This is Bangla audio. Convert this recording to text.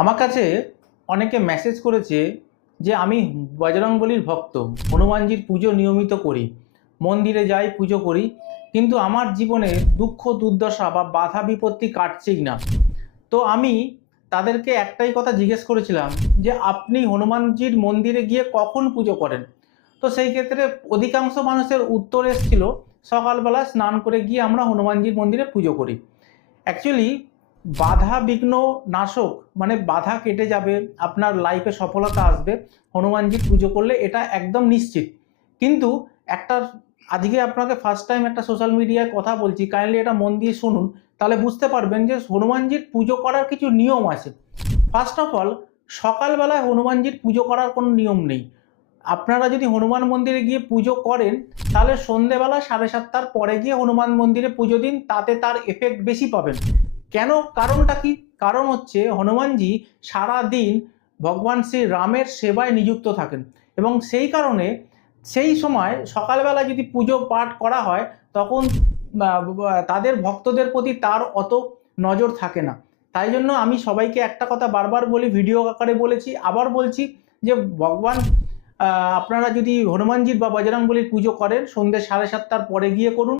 আমার কাছে অনেকে মেসেজ করেছে যে, আমি বজরংবলির ভক্ত, হনুমানজির পুজো নিয়মিত করি, মন্দিরে যাই, পুজো করি, কিন্তু আমার জীবনে দুঃখ, দুর্দশা বা বাধা, বিপত্তি কাটছেই না। তো আমি তাদেরকে একটাই কথা জিজ্ঞেস করেছিলাম যে, আপনি হনুমানজির মন্দিরে গিয়ে কখন পুজো করেন? তো সেই ক্ষেত্রে অধিকাংশ মানুষের উত্তর এসেছিল, সকালবেলা স্নান করে গিয়ে আমরা হনুমানজির মন্দিরে পুজো করি। অ্যাকচুয়ালি বাধা বিঘ্ন নাশক মানে বাধা কেটে যাবে, আপনার লাইফে সফলতা আসবে হনুমানজির পুজো করলে এটা একদম নিশ্চিত। কিন্তু একটা, আজকে আপনাকে ফার্স্ট টাইম একটা সোশ্যাল মিডিয়ায় কথা বলছি কাইন্ডলি এটা মন দিয়ে শুনুন, তাহলে বুঝতে পারবেন যে হনুমানজির পুজো করার কিছু নিয়ম আছে। ফার্স্ট অফ অল সকালবেলায় হনুমানজির পুজো করার কোনো নিয়ম নেই। আপনারা যদি হনুমান মন্দিরে গিয়ে পুজো করেন, তাহলে সন্ধেবেলা সাড়ে সাতটার পরে গিয়ে হনুমান মন্দিরে পুজো দিন, তাতে তার এফেক্ট বেশি পাবেন। কেন? কারণটা কি? কারণ হচ্ছে হনুমানজি সারা দিন ভগবান শ্রী রামের সেবায় নিযুক্ত থাকেন এবং সেই কারণে সেই সময় সকালবেলা যদি পুজো পাঠ করা হয়, তখন তাদের ভক্তদের প্রতি তার অত নজর থাকে না। তাই জন্য আমি সবাইকে একটা কথা বারবার বলি, ভিডিও আকারে বলেছি, আবার বলছি যে ভগবান আপনারা যদি হনুমানজির বা বজরংবলির পুজো করেন, সন্ধ্যে সাড়ে সাতটার পরে গিয়ে করুন।